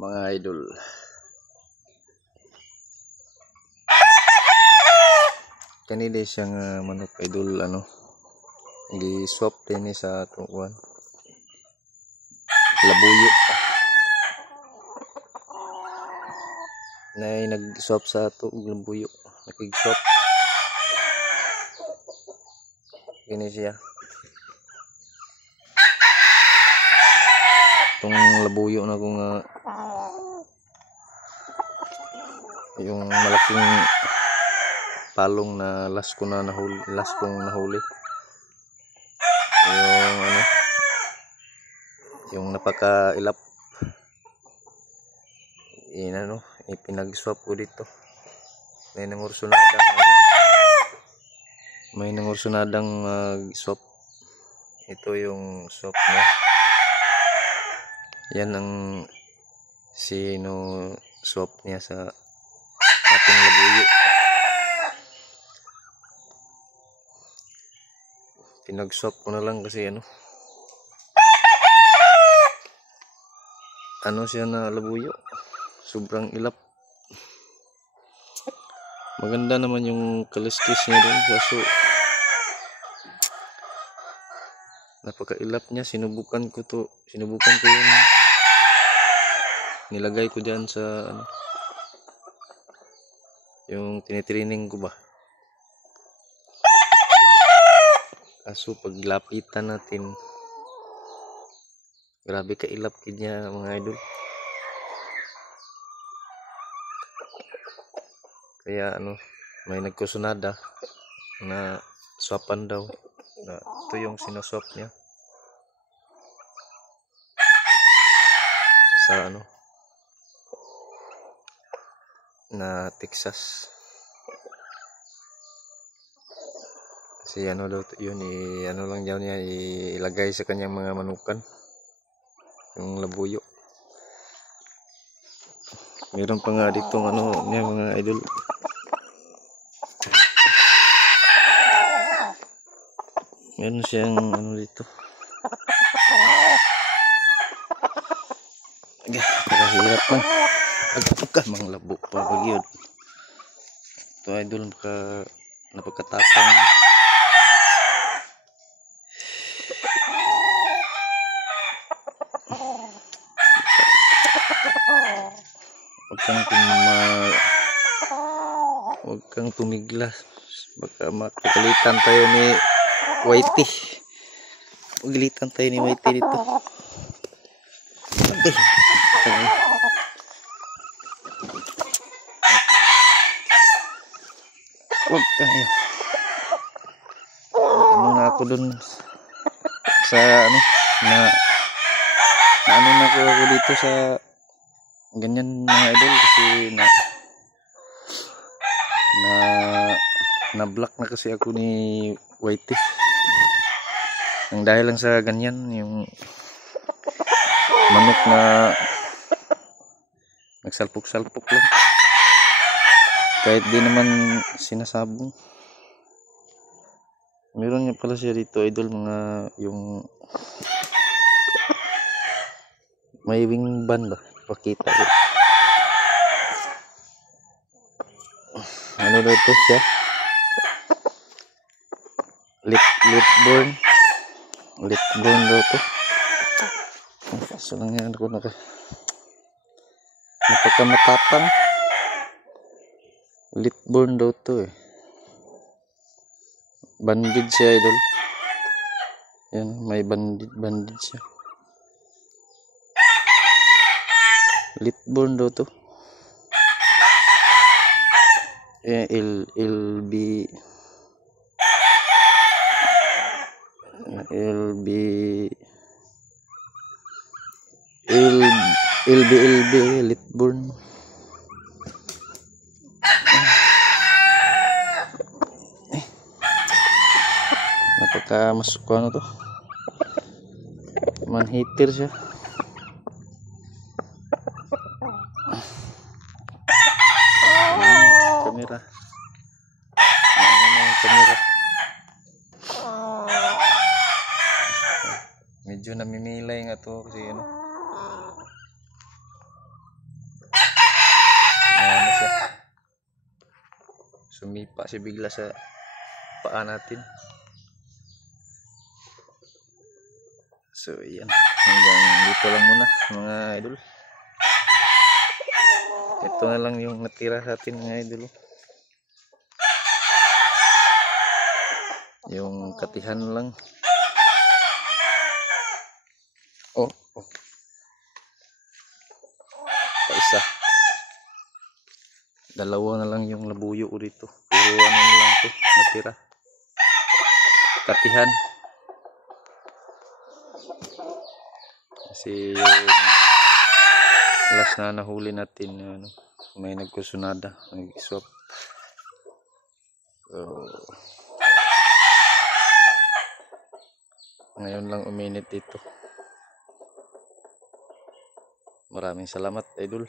Mga idol, kanina siyang manok idol, gi-swap din sa tuwan labuyo na nag-swap sa tuog labuyo, nakig-swap kini siya itong labuyo na kung yung malaking palong na last kong nahuli yung napakailap ipinag-swap ko dito. May nangursunadang swap. Ito yung swap niya. Yan ang sino swap niya sa ating labuyo. Pinag-swap ko na lang kasi siya na labuyo, sobrang ilap. Maganda naman yung kaliskis niya din, kaso napakailap niya. Sinubukan ko yun, nilagay ko dyan sa yung tinitraining ko ba, kaso paglapitan natin, grabe kailap niya mga idol. Kaya may nagkusunada na swapan daw, na ito yung sinuswap niya sa na Texas. Kasi daw yun, lang daw niya ilagay sa kanyang mga manukan yung labuyo. Meron pa nga ditong niya mga idol, meron siyang dito. Hirap man agtuka mang labo pa pagyud. Ito idol, napagkatapang. Huwag kang tumiglas, baka makakalitan tayo ni Whitey. Magilitan tayo ni Whitey dito. Huwag tayo. Na ako dun sa na ako dito sa ganyan mga idol, kasi na block na kasi ako ni Whitey. Ang dahil lang sa ganyan, yung manok na nagsalpok-salpok lang, kahit di naman sinasabong. Meron niya pala siya dito idol, yung may wing ban ba, pakita ko. Dito siya, litborn daw to. So lang yan ako napakamatapang. Litborn daw to banded siya idol. Yan, may banded siya. Litborn daw to. LB Litborn. Napaka masuk to, manhitir siya. Kamera medyo namimilay nga to kasi Sumipa si bigla sa paa natin. So yan, hanggang dito lang muna mga idol. Ito na lang yung natira sa atin mga idol. Yung katihan lang. Oh, oh. Isa. Dalawa na lang yung labuyo dito. Pero ano na lang to natira. Katihan. Kasi yung last na nahuli natin ano, may nagkusunada, nag-swap. So, ngayon lang uminit ito. Maraming salamat idol.